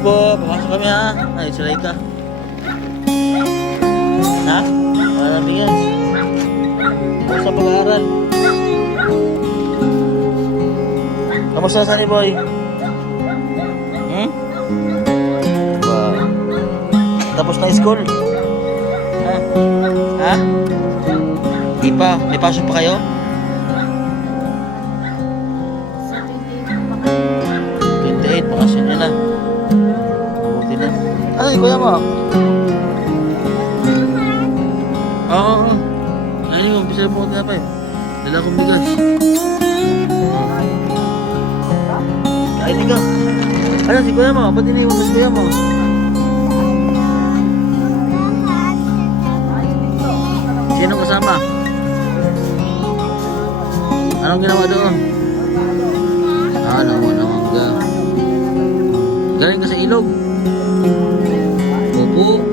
po, papasok kami ha. Ay, silay ka. Ha? Para bigas. Sa pag-aaral. Kamusta Sunny Boy? Wow. Tapos na school? Ha? Ha? Di pa? May pasok pa kayo? Sa 28 28, pa. bakasyon nyo na. Mabuti na. Ay, kuya mo. Oo. Ay, yung umpisa po nga pa eh. Dala akong bigas. Kain ikaw. Ano si kuya mo? Ba't iniwan mo si kuya mo? Sino kasama? Anong ginawa doon? Namangga. Galing ka sa ilog? Upo.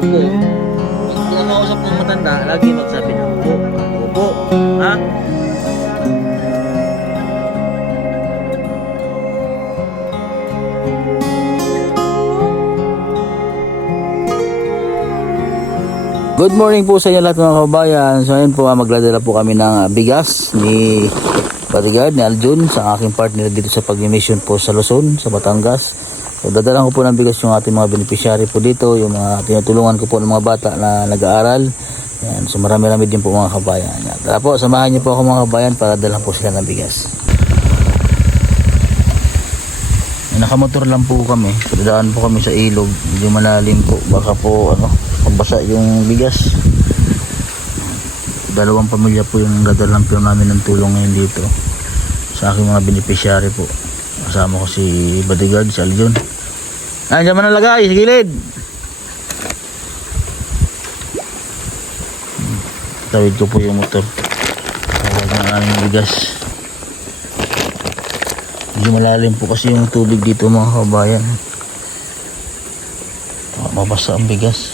Upo. Pag kumakausap ng matanda, lagi magsabi ng upo. Upo. Ha? Good morning po sa inyo lahat mga kababayan. So ayun po, magdadala po kami ng bigas ni bodyguard ni Aljun sa aking partner dito sa pag-mission po sa Luzon, sa Batangas. So dadalan ko po ng bigas yung ating mga beneficiary po dito, yung mga tinutulungan ko po ng mga bata na nag-aaral. Yan. So marami-rami din po mga kababayan. Yan. Tara po, samahan niyo po ako mga kababayan para dalan po sila ng bigas. Nakamotor lang po kami. Dadaan po kami sa ilog, medyo malalim po. Baka po pabasa yung bigas. Dalawang pamilya po yung dadalan po namin ng tulong ngayon dito sa aking mga beneficiary po. Kasama ko si bodyguard, si Aljun. Diyan man nalagay, sa gilid. Tawid ko po yung motor. Tawid ng aming bigas. Medyo malalim po kasi yung tubig dito mga kabayan. Mabasa ang bigas.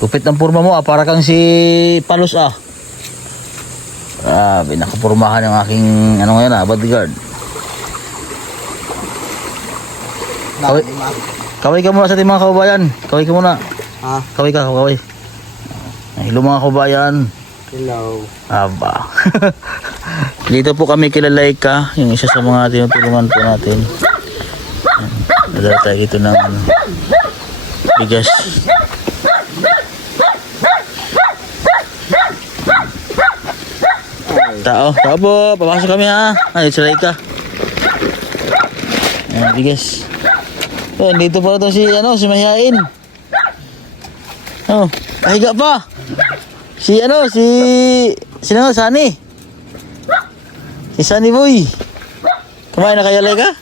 Gupit ang purma mo para kang si Palos binakapurmahan yung aking ngayon bodyguard. Kaway ka muna sa ating mga kababayan. Kaway ka muna. Kaway ka, kaway. Hello mga kababayan. Hello. Aba. Dito po kami kila Laika, yung isa sa mga tinutulungan po natin. Nadala tayo dito ng bigas. Tao po, papasok kami ha. Ay, sa Laika. Ayan, bigas. Oh, dito pa ito si Mahihain. Oh, kahiga pa. Si Sunny. Si Sunny Boy. Kumain na kaya Laika?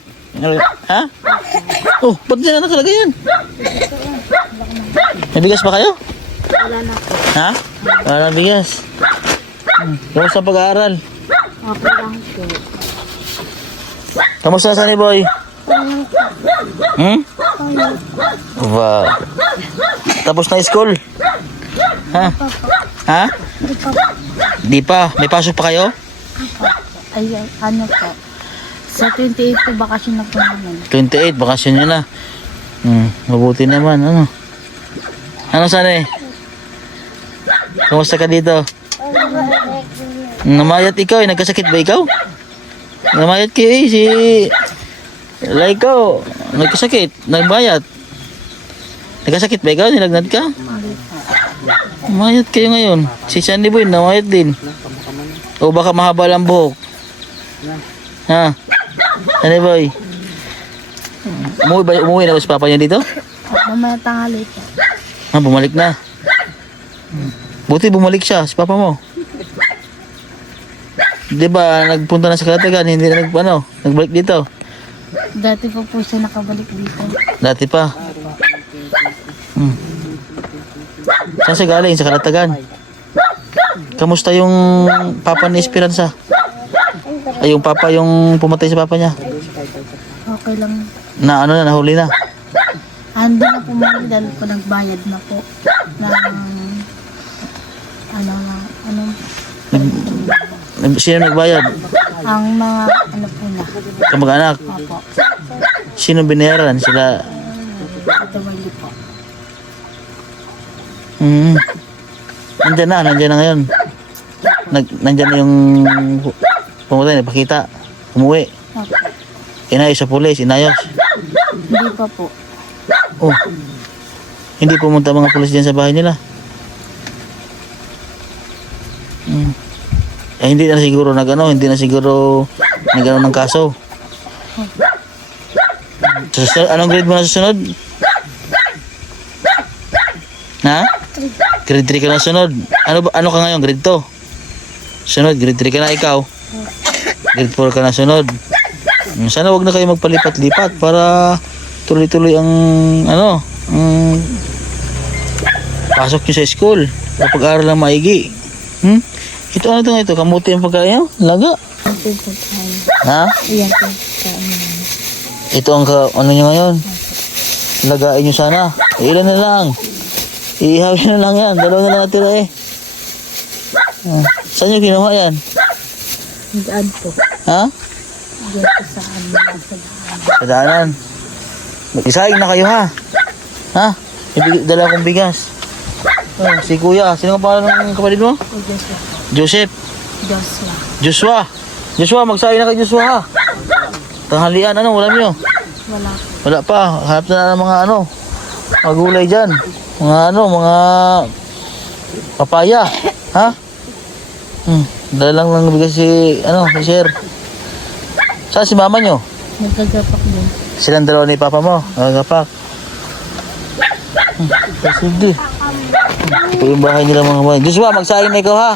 Ha? Oh, ba't dyan nakalagay yan? May bigas pa kayo? Wala na po. Ha? Wala na bigas. Kamusta sa pag-aaral? Okay lang po. Kamusta Sunny Boy? Wow. Tapos na school? Ha? Ha? Di pa. May pasok pa kayo? Ay, ano po. Sa 28 po, bakasyon na po namin. 28, bakasyon nyo na. Mabuti naman. Ano Sunny? Kamusta ka dito? Namayat ikaw nagkasakit ba ikaw? Namayat kayo si Laika, nagkasakit, nagbayat. Nagkasakit ba ikaw? Nilagnat ka? Namayat kayo ngayon. Si Sunny Boy namayat din. O baka mahaba lang buhok. Ha? Sunny Boy, umuwi na ba si papa niya dito? Mamaya tanghali po. Bumalik na. Buti bumalik siya, si papa mo. Di ba nagpunta na sa Kalatagan, hindi na nagbalik dito? Dati po siya nakabalik dito. Dati pa. Saan siya galing? Sa Kalatagan. Kamusta yung papa ni Esperanza? Ay, yung papa yung pumatay sa papa niya? Okay lang. Nahuli na? Hindi na po mali dahil po nagbayad na po. Sino nagbayad? Ang mga po na. Kamag-anak? Opo. Sino binayaran? Sila? Ito mali po. Nandiyan na ngayon. Nandiyan na yung pumunta, napakita. Umuwi. Opo. Inayos sa pulis, inayos. Hindi pa po. Oh. Hindi pumunta mga pulis dyan sa bahay nila. Hindi na siguro hindi na siguro nagano ng kaso. Anong grade mo na susunod? Ha? Grade 3 ka na sunod. Ano ka ngayon? Grade 2? Sunod, grade 3 ka na ikaw. Grade 4 ka na sunod. Sana wag na kayo magpalipat-lipat para tuloy-tuloy ang pasok nyo sa school. Kapag-aral lang maigi. Ito ito? Kamuti ang pagkain nyo? Laga? Ito yung pagkain. Ha? Ayan po yung pagkain. Ito ang ano nyo ngayon? Lagain nyo sana. Ilan na lang? Ihawin na lang yan. Dalawa na lang natira eh. Saan nyo kinuha yan? Daan po. Ha? Diyan po sa amin. Sa daan. Sa daanan. Isaing na kayo ha? Ha? Dala akong bigas. Si kuya. Sino ang pangalan ng kapatid mo? O Joshua. Joseph. Joshua. Joshua, magsaing na kay Joshua ha? Tanghalian, wala nyo? Wala. Wala pa. Hanap na ng mga mga gulay dyan. Mga papaya. Ha? Dala lang ng bigas si Sir. Saan si mama nyo? Nagkagapak din. Silang dalawa ni papa mo. Nagagapak. Sige. Ito yung bahay nila mga kabayan. Joshua, magsaing na ikaw ha?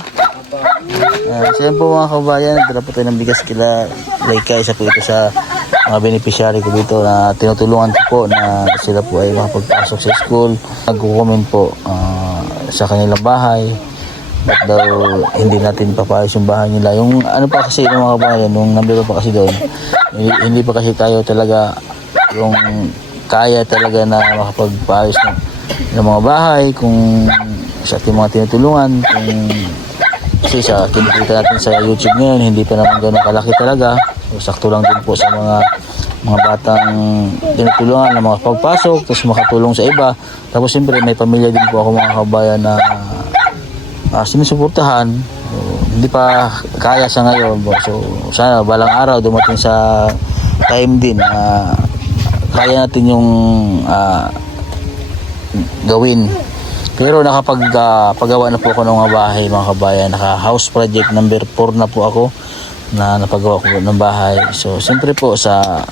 Sila po mga kabayan. Dala po tayo ng bigas kila Laika. Isa po ito sa mga beneficiary ko dito na tinutulungan ko po na sila po ay makapagpasok sa school. Nagko-comment po sa kanilang bahay. At daw hindi natin papayos yung bahay nila. Yung pa kasi ng mga kabayan, nung nandito pa kasi doon, hindi pa kasi tayo talaga yung kaya talaga na makapagpayos ng mga bahay, kung sa ating mga tinutulungan, kasi sa kinikita natin sa YouTube ngayon, hindi pa naman gano'ng kalaki talaga. So, sakto lang din po sa mga batang tinutulungan na mga pagpasok, tapos makatulong sa iba. Tapos siyempre may pamilya din po ako mga kabayan na sinusuportahan. So, hindi pa kaya sa ngayon. So sana balang araw dumating sa time din na kaya natin yung gawin. Pero nakapagpagawa na po ako ng mga bahay mga kabayan. Naka-house project number 4 na po ako na napagawa ko ng bahay. So siyempre po sa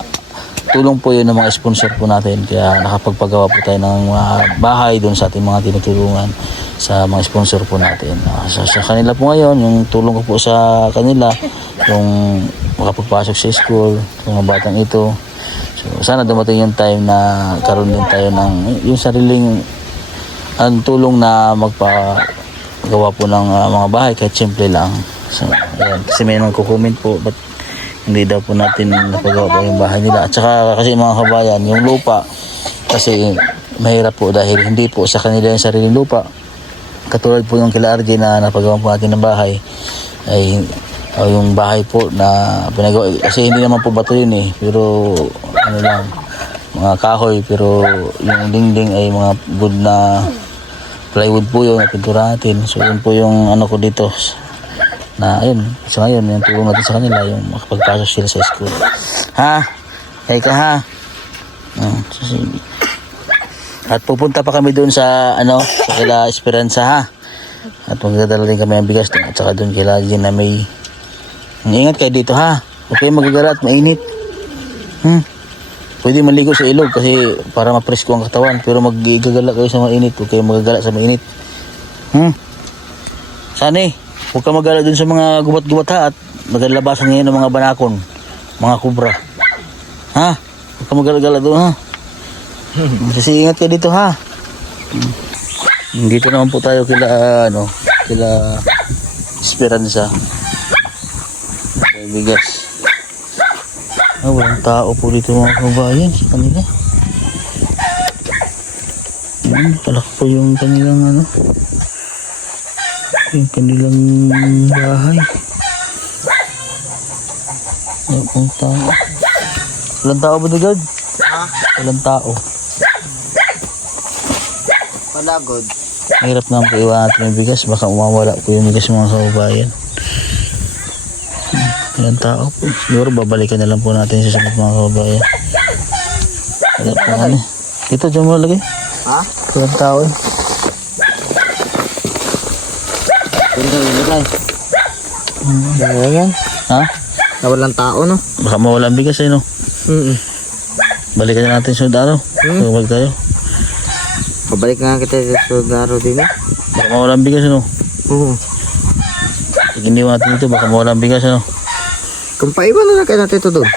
tulong po yun ng mga sponsor po natin. Kaya nakapagpagawa po tayo ng bahay doon sa ating mga tinutulungan sa mga sponsor po natin. Sa kanila po ngayon, yung tulong ko po sa kanila, yung makapagpasok sa school, yung mga batang ito. So sana dumating yung time na karoon din tayo ng yung sariling ang tulong na magpagawa po ng mga bahay kahit simple lang. So, ayan. Kasi may nagko-comment po ba't hindi daw po natin napagawa pa yung bahay nila. At saka kasi mga kabayan, yung lupa kasi mahirap po dahil hindi po sa kanila yung sariling lupa. Katulad po yung kila RJ na napagawa po natin ng bahay ay yung bahay po na pinagawa kasi hindi naman po bato yun eh, pero lang mga kahoy, pero yung dingding ay mga good na plywood po yun na pintura natin. So yun po yung ko dito na ayun, sa ngayon yung tulong natin sa kanila yung makapagpasok sila sa school ha, ka ha. At pupunta pa kami doon sa sa kila Esperanza ha, at magdadala din kami ng bigas at saka doon kila Gina May. Ingat kayo dito ha, okay, magagala at mainit. Pwede maligo sa ilog kasi para mapresko ang katawan, pero magigagala kayo sa mainit, huwag kayo magagala sa mainit. Sana huwag ka magala dun sa mga gubat-gubat ha, at magalabasan ngayon ng mga banakon, mga kubra ha, huwag ka magala dun ha. Kasi ingat ka dito ha. Dito naman po tayo kila Esperanza. Bigas. Walang tao po dito mga kabayan sa kanila. Palak po yung kanilang yung kanilang bahay. Walang tao. Walang tao ba, Dagad? Walang tao. Palagod. Hirap naman po iwan natin yung bigas. Baka umawala po yung bigas mga kababayan. Walang tao po. Siguro babalikan na lang po natin sa sunod mga kababayan. Wala po ano. Dito, dyan mo lagay. Ha? Walang tao eh. Ganda yung ilagay. Ano yan? Ha? Walang tao, no? Baka mawalang bigas eh no. Balikan na natin sunod araw. Huwag tayo. Pabalik nga kita sa Sudaro din, eh. Baka mawalang bigas no. Oo. Iginiwan natin ito. Baka mawalang bigas no. Kung paiwan na lang kayo natin ito doon.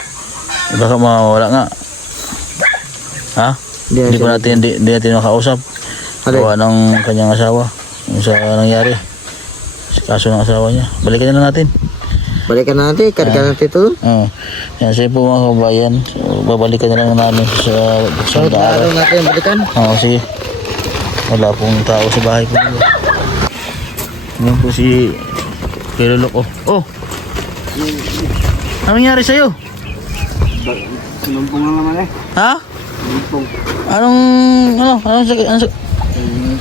Baka mawala nga. Ha? Hindi pa natin, hindi natin makausap. Alay. Gawa ng kanyang asawa. Yung sa nangyari. Sa kaso ng asawa niya. Balikan na lang natin. Balikan na natin, karga natin ito doon. Oo. Yan, sige po mga kabayan. So, babalikan na lang namin sa sunod na araw. Araw natin balikan. Oo, sige. Wala pong tao sa bahay ko. Yan po si Kilolok. Oh! Anong nangyari sa'yo? Sinumpong na naman eh. Ha? Sinumpong. Anong sakit? Anong sakit?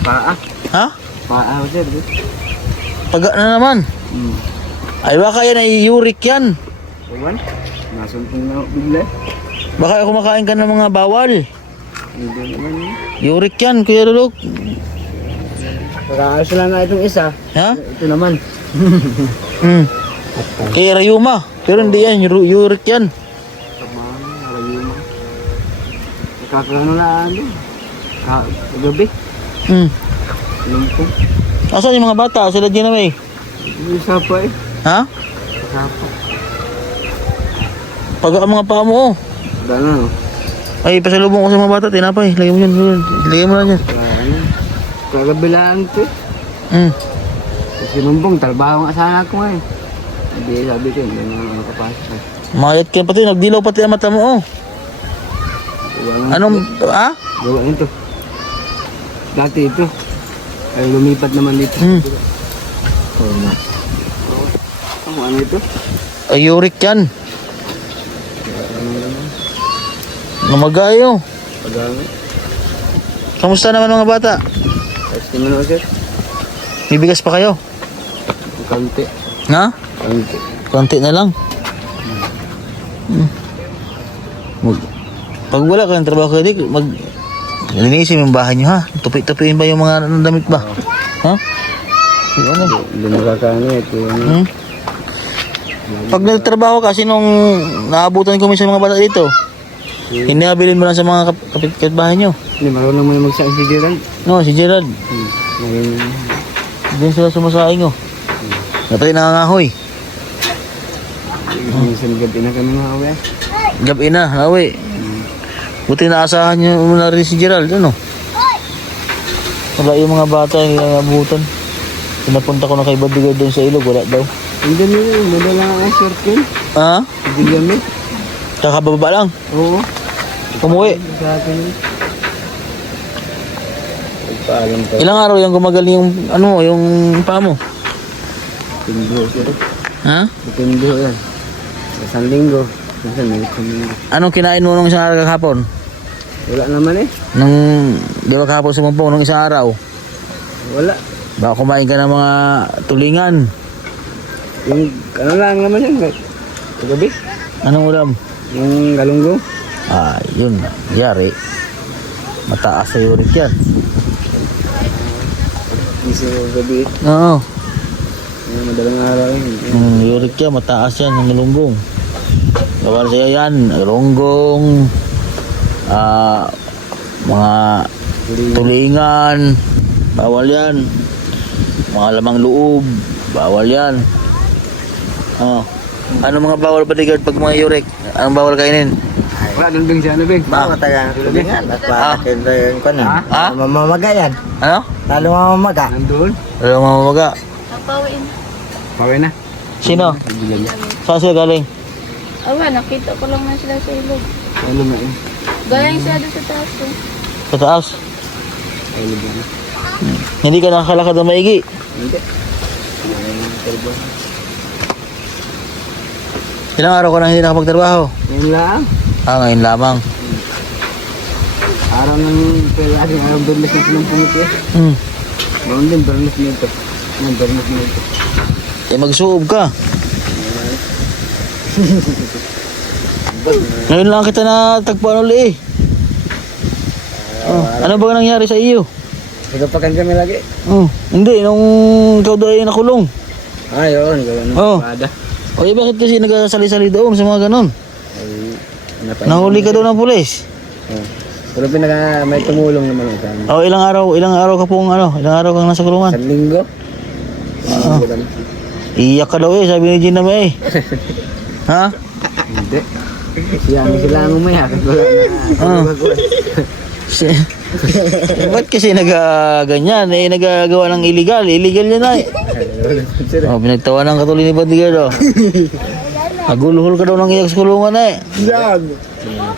Paa. Ha? Paa, sir. Paga na naman. Ay baka yan ay uric yan. Ewan? Nasumpong na bigla. Baka kumakain ka ng mga bawal. Hindi naman. Uric yan, Kuya Lulok. Pagkakas lang nga itong isa. Ha? Ito naman. Kay Rayuma. Pero hindi yan, uric yan. Tamang, nalayo mo. Nakakano na ano. Kagabi. Lumpong. Asan yung mga bata? Sila din na may. Yung isa pa eh. Ha? Isa pa. Paga ang mga paa mo. Oh. Dala no. Ay, pasalubong ko sa mga bata. Tinapay. Lagay mo dyan. Lagay mo lang dyan. Ano. Kagabi lang ito eh. Sinumbong, trabaho nga sana ako ngayon. Hindi, sabi ko, hindi na nakapasok. Mayat ka pati. Nagdilaw pati ang mata mo. Oh. Anong, ha? Gawa nito. Dati ito. Ay, lumipat naman dito. Oo na. Ano ito? Ay, uric yan. Namagayo. Pagano. Kamusta naman mga bata? Ayos naman ako, sir. May bigas pa kayo? Kaunti. Ha? Kaunti. Konti na lang. Pag wala kayong trabaho kayo, linisin yung bahay nyo ha. Tupi-tupiin ba yung mga damit ba? Ha? Ano? Hindi nakakaano ito. Pag nagtrabaho kasi nung naabutan ko minsan mga bata dito, hinihabilin mo lang sa mga kapitbahay nyo. Hindi, marunong mo na magsaing si Gerald. No, si Gerald. Ngayon, Diyan sila sumasaing oh. Napay nangangahoy. minsan gabi na kami nga uwi. Gabi na, nawi. Buti naasahan nyo na rin si Gerald, ano? Wala yung mga bata yung abutan. Pinapunta ko na kay Bodyguard doon sa ilog, wala daw. Hindi nila, madala nga ang short film. Ha? Hindi kami. Kakababa lang. Oo. Umuwi. Sa akin yun. Paalam pa. Ilang araw yung gumagaling yung, ano, yung paa mo? Tindo, sir. Ha? Tindo yan. Isang linggo. Minsan may isang linggo. Anong kinain mo nung isang araw kahapon? Wala naman eh. Nung, di ba kahapon sumumpong nung isang araw? Wala. Baka kumain ka ng mga tulingan. Yung ano lang naman yan. Kagabi. Anong ulam? Yung galunggong. Ah, yun. Yari. Mataas sa uric yan. Isang gabi. Oo. Yung madalang araw yun. Uric yan, mataas yan, yung malunggong. Bawal sa'yo yan, ronggong, mga tulingan, bawal yan. Mga lamang loob, bawal yan. Ano mga bawal bodyguard pag mga uric? Anong bawal kainin? Wala doon bing siya ano bing. Baka taga tulingan at bakit yung kanan. Ha? Mamamaga yan. Ano? Lalo mamamaga. Nandun. Alam mo mamaga. Napawin. Pawin na. Sino? Saan sila galing? Awa, nakita ko lang na sila sa ilog. Ano na yun? Galing sila doon sa taas ko. Sa taas? Ay, libo na. Hindi ka nakakalakad ng maigi. Hindi. Ilang araw ko na hindi nakapagtrabaho? Ngayon lang. Ngayon lamang. Parang laging araw bernes na sinumpong ito eh. Noon din, bernes nito. Yan, bernes nito. Eh, magsuob ka. Ngayon lang kita na tagpuan uli eh. Ano ba nangyari sa iyo? Nagapakan kami lagi. Hindi, nung ikaw doon ay nakulong. Yun, gawin ng Oh. pada. O bakit kasi nagkasali-sali doon sa mga ganon? Nahuli ka doon ng pulis. Pero may tumulong naman sa amin. O ilang araw ka pong ilang araw kang nasa kulungan? 1 linggo. Iyak ka daw eh, sabi ni Gina May. Ha? Hindi. Sila ang umayak. Wala na. Ba't kasi nagaganyan eh, nagagawa ng illegal yan ay. Pinagtawanan ka tuloy ni Bodyguard Aguluhol ka daw ng iyak sa kulungan eh. Yan.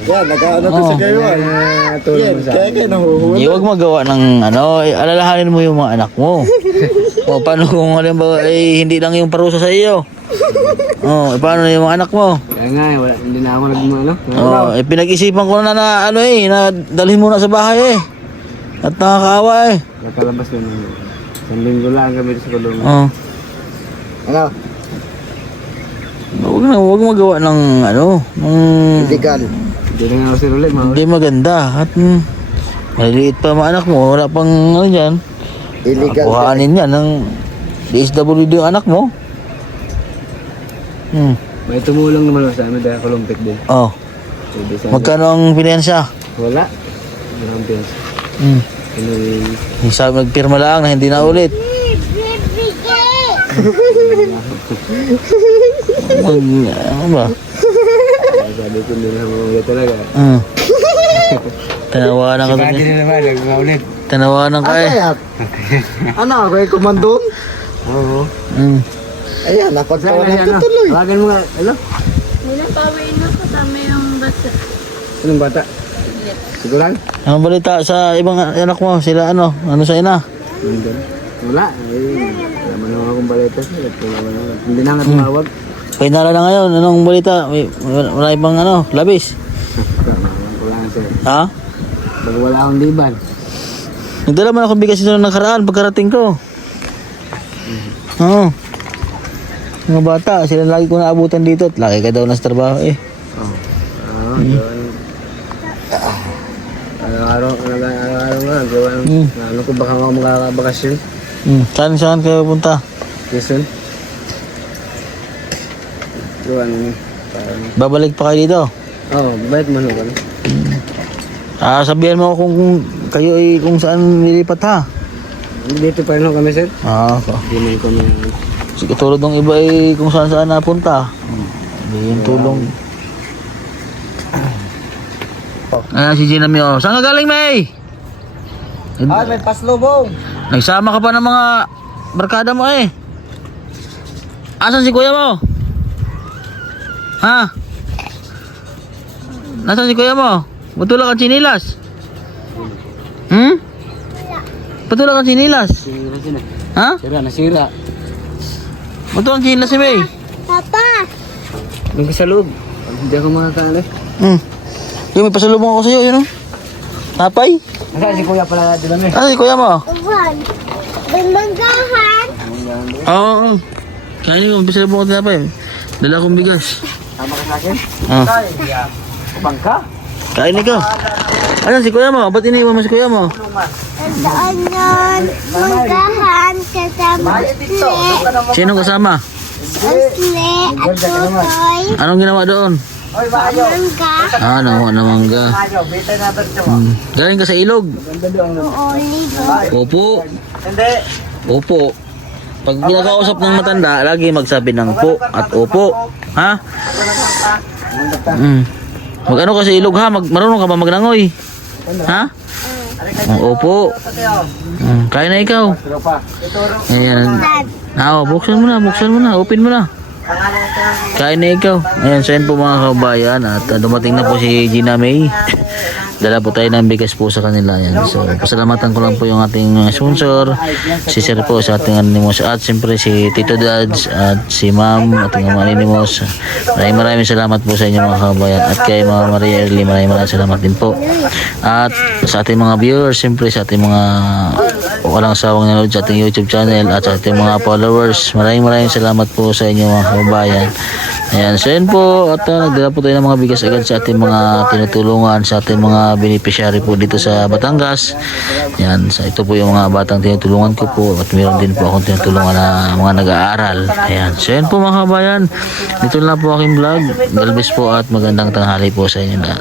Yan, nag-ano to sa kayo. Yan, kaya nahuhuli. Huwag magawa ng alalahanin mo yung mga anak mo. O paano kung halimbawa hindi lang yung parusa sa iyo? Paano na yung mga anak mo? Kaya nga, hindi na ako Pinag-isipan ko na na dalhin mo na sa bahay eh. At nakakaawa eh. Nakalabas na naman. 1 linggo lang kami sa kulungan. Ano? Huwag magawa ng Illegal. Hindi na nga ako sinulit. hindi maganda. At maliliit pa mga anak mo, wala pang dyan. Illegal. Kuhaanin yan ng DSWD yung anak mo. May tumulong naman sa amin dahil kulumpit din. Pwede sa Magkano ang pinensya? Wala. Walang piyas. Sabi nagpirma lang na hindi na ulit. Ano ba? Sabi ko hindi na ulit talaga. Tanawanan ka Hindi doon. na naman, nag-ulit. Tanawanan ka eh. Ano, ako yung kumandong? Oo. Ayan, napagtawanan ko tuloy. Tawagan mo nga, Nilapawin na kasama yung bata. Anong bata? Siguran? Anong balita sa ibang anak mo? Sila ano sa ina? Wala. Naman naman akong balita. Hindi na nga tumawag. Painala na ngayon. Anong balita? Wala ibang labis? Wala nga sila. Ha? Pag wala akong liban. Nagdala man akong bigas ito ng nakaraan pagkarating ko. Oo. Mga bata, sila lagi ko naabutan dito at laki ka daw na sa trabaho eh. Araw-araw nga. Gawa ano ko baka ako makakabakasyon. Saan kayo punta? Quezon. Gawa ano. Babalik pa kayo dito? Bayad mo naman. Sabihan mo kung kayo ay kung saan nilipat ha. Dito pa rin ako kami, sir. Hindi mo kami. Sige, tulad ng iba ay kung saan napunta. Hindi yung tulong. Ayan si Gina May. Saan ka galing, May? May paslubong. Nagsama ka pa ng mga barkada mo eh. Asan si kuya mo? Ha? Nasaan si kuya mo? Batula ka chinilas? Batula ka chinilas? Ha? Nasira. Batula ka chinilas si May? Papa! Nung sa loob. Hindi ako makakaano. Yung may pasalubong ako sa'yo, yun o. Napay? Nasaan si kuya pala dila mo? Asan si kuya mo? Uwan! Bimanggahan! Oo. Kainin ko, pasalubong ko sa napay. Dala akong bigas. Tama ka sa akin? Bangka? Kain ikaw. Ayan si kuya mo? Ba't iniwan mo si kuya mo? Saan yun? Manggahan kasama Usle. Sino kasama? Usle at Tutoy. Anong ginawa doon? Mangga. Nakuha na mangga. Galing ka sa ilog? Olive. Opo. Opo. Pag pinakausap ng matanda, lagi magsabi ng po at opo. Ha? Mag-ano ka sa ilog ha? Marunong ka ba magnangoy? Ha? Opo. Kaya na ikaw. Ayan. Buksan mo na. Open mo na. Kaya na ikaw. Ayan, so yan po mga kabayan. At dumating na po si Gina May. dala po tayo ng bigas po sa kanila. Yan. So, pasalamatan ko lang po yung ating mga sponsor, si Sir po sa ating Animos, at siyempre si Tito Dads at si Ma'am ating mga Animos. Maraming salamat po sa inyo mga kabayan, at kay mga Maria Erly, maraming salamat din po. At sa ating mga viewers, siyempre sa ating mga walang sawang nanonood sa ating YouTube channel, at sa ating mga followers, maraming salamat po sa inyo mga kabayan. Ayan, so yun po, at nagdala po tayo ng mga bigas agad sa ating mga tinutulungan, sa ating mga beneficiary po dito sa Batangas. Ayan, so ito po yung mga batang tinutulungan ko po, at meron din po akong tinutulungan na mga nag-aaral. Ayan, so yun po mga kabayan, dito lang po aking vlog. God bless po at magandang tanghali po sa inyo na.